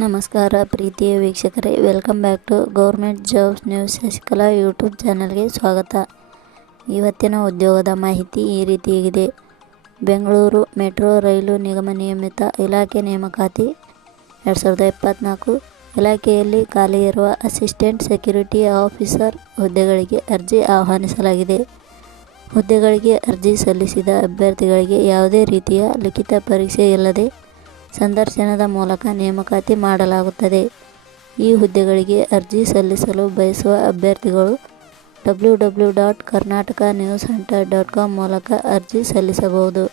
ನಮಸ್ಕಾರ ಪ್ರೀತಿಯ ವೀಕ್ಷಕರೇ. Welcome back to government jobs news Shashikala YouTube ಚಾನಲ್ಗೆ ಸ್ವಾಗತ. ಇವತ್ತಿನ ಉದ್ಯೋಗದ ಮಾಹಿತಿ ಈ ರೀತಿಯಾಗಿದೆ ಬೆಂಗಳೂರು ಮೆಟ್ರೋ ರೈಲು ನಿಗಮ ನಿಯಮಿತ ಇಲಾಖೆ ನೇಮಕಾತಿ ಎರಡು ಸಾವಿರದ ಇಪ್ಪತ್ತ್ನಾಲ್ಕು ಇಲಾಖೆಯಲ್ಲಿ ಖಾಲಿ ಇರುವ ಅಸಿಸ್ಟೆಂಟ್ ಸೆಕ್ಯೂರಿಟಿ ಆಫೀಸರ್ ಹುದ್ದೆಗಳಿಗೆ ಅರ್ಜಿ ಆಹ್ವಾನಿಸಲಾಗಿದೆ. ಹುದ್ದೆಗಳಿಗೆ ಅರ್ಜಿ ಸಲ್ಲಿಸಿದ ಅಭ್ಯರ್ಥಿಗಳಿಗೆ ಯಾವುದೇ ರೀತಿಯ ಲಿಖಿತ ಪರೀಕ್ಷೆ ಇಲ್ಲದೆ ಸಂದರ್ಶನದ ಮೂಲಕ ನೇಮಕಾತಿ ಮಾಡಲಾಗುತ್ತದೆ. ಈ ಹುದ್ದೆಗಳಿಗೆ ಅರ್ಜಿ ಸಲ್ಲಿಸಲು ಬಯಸುವ ಅಭ್ಯರ್ಥಿಗಳು W W dot Karnataka news hunter dot com ಮೂಲಕ ಅರ್ಜಿ ಸಲ್ಲಿಸಬಹುದು.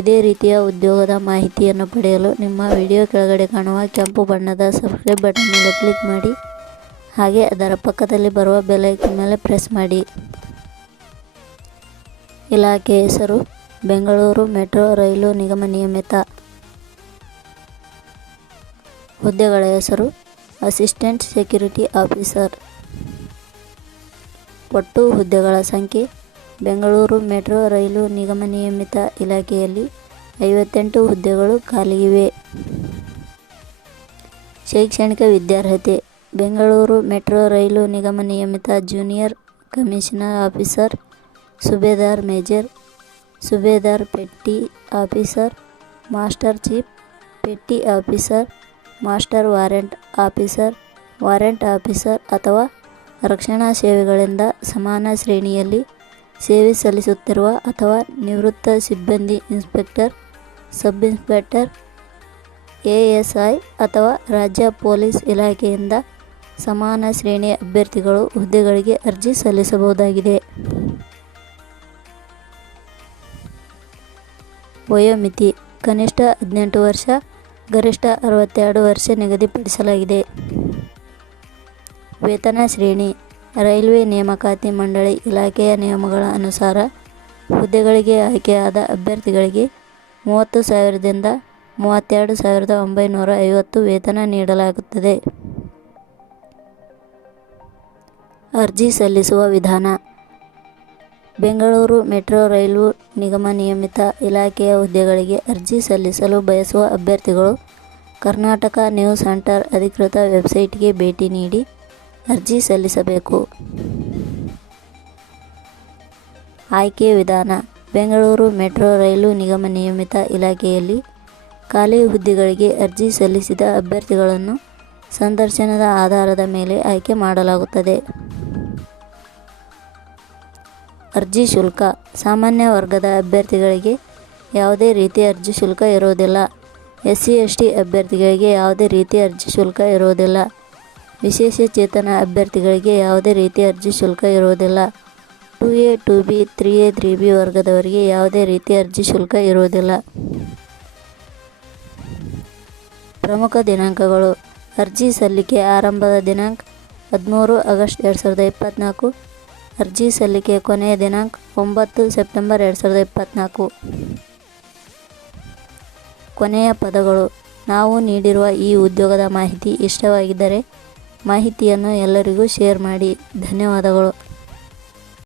ಇದೇ ರೀತಿಯ ಉದ್ಯೋಗದ ಮಾಹಿತಿಯನ್ನು ಪಡೆಯಲು ನಿಮ್ಮ ವಿಡಿಯೋ ಕೆಳಗಡೆ ಕಾಣುವ ಕೆಂಪು ಬಣ್ಣದ ಸಬ್ಸ್ಕ್ರೈಬ್ ಬಟನ್ ಮೇಲೆ ಕ್ಲಿಕ್ ಮಾಡಿ, ಹಾಗೆ ಅದರ ಪಕ್ಕದಲ್ಲಿ ಬರುವ ಬೆಲೈಕನ್ ಮೇಲೆ ಪ್ರೆಸ್ ಮಾಡಿ. ಇಲಾಖೆ ಹೆಸರು, ಬೆಂಗಳೂರು ಮೆಟ್ರೋ ರೈಲು ನಿಗಮ ನಿಯಮಿತ. ಹುದ್ದೆಗಳ ಹೆಸರು ಅಸಿಸ್ಟೆಂಟ್ ಸೆಕ್ಯೂರಿಟಿ ಆಫೀಸರ್. ಒಟ್ಟು ಹುದ್ದೆಗಳ ಸಂಖ್ಯೆ ಬೆಂಗಳೂರು ಮೆಟ್ರೋ ರೈಲು ನಿಗಮ ನಿಯಮಿತ ಇಲಾಖೆಯಲ್ಲಿ ಐವತ್ತೆಂಟು ಹುದ್ದೆಗಳು ಖಾಲಿಯಿವೆ. ಶೈಕ್ಷಣಿಕ ವಿದ್ಯಾರ್ಹತೆ ಬೆಂಗಳೂರು ಮೆಟ್ರೋ ರೈಲು ನಿಗಮ ನಿಯಮಿತ junior commissioner officer subedar major, subedar petty officer, master chief petty officer master warrant officer warrant officer ಅಥವಾ ರಕ್ಷಣಾ ಸೇವೆಗಳಿಂದ ಸಮಾನ ಶ್ರೇಣಿಯಲ್ಲಿ ಸೇವೆ ಸಲ್ಲಿಸುತ್ತಿರುವ ಅಥವಾ ನಿವೃತ್ತ ಸಿಬ್ಬಂದಿ inspector, sub inspector A S I ಅಥವಾ ರಾಜ್ಯ ಪೊಲೀಸ್ ಇಲಾಖೆಯಿಂದ ಸಮಾನ ಶ್ರೇಣಿಯ ಅಭ್ಯರ್ಥಿಗಳು ಹುದ್ದೆಗಳಿಗೆ ಅರ್ಜಿ ಸಲ್ಲಿಸಬಹುದಾಗಿದೆ. ವಯೋಮಿತಿ, ಕನಿಷ್ಠ ಹದಿನೆಂಟು ವರ್ಷ ಗರಿಷ್ಠ ಅರವತ್ತೆರಡು ವರ್ಷ ನಿಗದಿಪಡಿಸಲಾಗಿದೆ. ವೇತನ ಶ್ರೇಣಿ, ರೈಲ್ವೆ ನೇಮಕಾತಿ ಮಂಡಳಿ ಇಲಾಖೆಯ ನಿಯಮಗಳ ಅನುಸಾರ ಹುದ್ದೆಗಳಿಗೆ ಆಯ್ಕೆಯಾದ ಅಭ್ಯರ್ಥಿಗಳಿಗೆ ಮೂವತ್ತು ಸಾವಿರದಿಂದ ಮೂವತ್ತೆರಡು ಸಾವಿರದ ಒಂಬೈನೂರ ಐವತ್ತು ವೇತನ ನೀಡಲಾಗುತ್ತದೆ. ಅರ್ಜಿ ಸಲ್ಲಿಸುವ ವಿಧಾನ. ಬೆಂಗಳೂರು ಮೆಟ್ರೋ ರೈಲು ನಿಗಮ ನಿಯಮಿತ ಇಲಾಖೆಯ ಹುದ್ದೆಗಳಿಗೆ ಅರ್ಜಿ ಸಲ್ಲಿಸಲು ಬಯಸುವ ಅಭ್ಯರ್ಥಿಗಳು ಕರ್ನಾಟಕ ನ್ಯೂಸ್ ಸೆಂಟರ್ ಅಧಿಕೃತ ವೆಬ್ಸೈಟ್ಗೆ ಭೇಟಿ ನೀಡಿ ಅರ್ಜಿ ಸಲ್ಲಿಸಬೇಕು. ಆಯ್ಕೆ ವಿಧಾನ. ಬೆಂಗಳೂರು ಮೆಟ್ರೋ ರೈಲು ನಿಗಮ ನಿಯಮಿತ ಇಲಾಖೆಯಲ್ಲಿ ಖಾಲಿ ಹುದ್ದೆಗಳಿಗೆ ಅರ್ಜಿ ಸಲ್ಲಿಸಿದ ಅಭ್ಯರ್ಥಿಗಳನ್ನು ಸಂದರ್ಶನದ ಆಧಾರದ ಮೇಲೆ ಆಯ್ಕೆ ಮಾಡಲಾಗುತ್ತದೆ. ಅರ್ಜಿ ಶುಲ್ಕ. ಸಾಮಾನ್ಯ ವರ್ಗದ ಅಭ್ಯರ್ಥಿಗಳಿಗೆ ಯಾವುದೇ ರೀತಿಯ ಅರ್ಜಿ ಶುಲ್ಕ ಇರುವುದಿಲ್ಲ. ಎಸ್ ಸಿ ಎಸ್ ಟಿ ಅಭ್ಯರ್ಥಿಗಳಿಗೆ ಯಾವುದೇ ರೀತಿಯ ಅರ್ಜಿ ಶುಲ್ಕ ಇರುವುದಿಲ್ಲ. ವಿಶೇಷ ಚೇತನ ಅಭ್ಯರ್ಥಿಗಳಿಗೆ ಯಾವುದೇ ರೀತಿಯ ಅರ್ಜಿ ಶುಲ್ಕ ಇರುವುದಿಲ್ಲ. Two A, two B, three A, three B ವರ್ಗದವರಿಗೆ ಯಾವುದೇ ರೀತಿಯ ಅರ್ಜಿ ಶುಲ್ಕ ಇರುವುದಿಲ್ಲ. ಪ್ರಮುಖ ದಿನಾಂಕಗಳು. ಅರ್ಜಿ ಸಲ್ಲಿಕೆ ಆರಂಭದ ದಿನಾಂಕ ಹದಿಮೂರು ಆಗಸ್ಟ್ ಎರಡು ಸಾವಿರದ ಇಪ್ಪತ್ತ್ನಾಲ್ಕು ಅರ್ಜಿ ಸಲ್ಲಿಕೆ ಕೊನೆಯ ದಿನಾಂಕ ಒಂಬತ್ತು ಸೆಪ್ಟೆಂಬರ್ ಎರಡು ಸಾವಿರದ ಇಪ್ಪತ್ತ್ನಾಲ್ಕು ಕೊನೆಯ ಪದಗಳು, ನಾವು ನೀಡಿರುವ ಈ ಉದ್ಯೋಗದ ಮಾಹಿತಿ ಇಷ್ಟವಾಗಿದ್ದರೆ ಮಾಹಿತಿಯನ್ನು ಎಲ್ಲರಿಗೂ ಶೇರ್ ಮಾಡಿ. ಧನ್ಯವಾದಗಳು.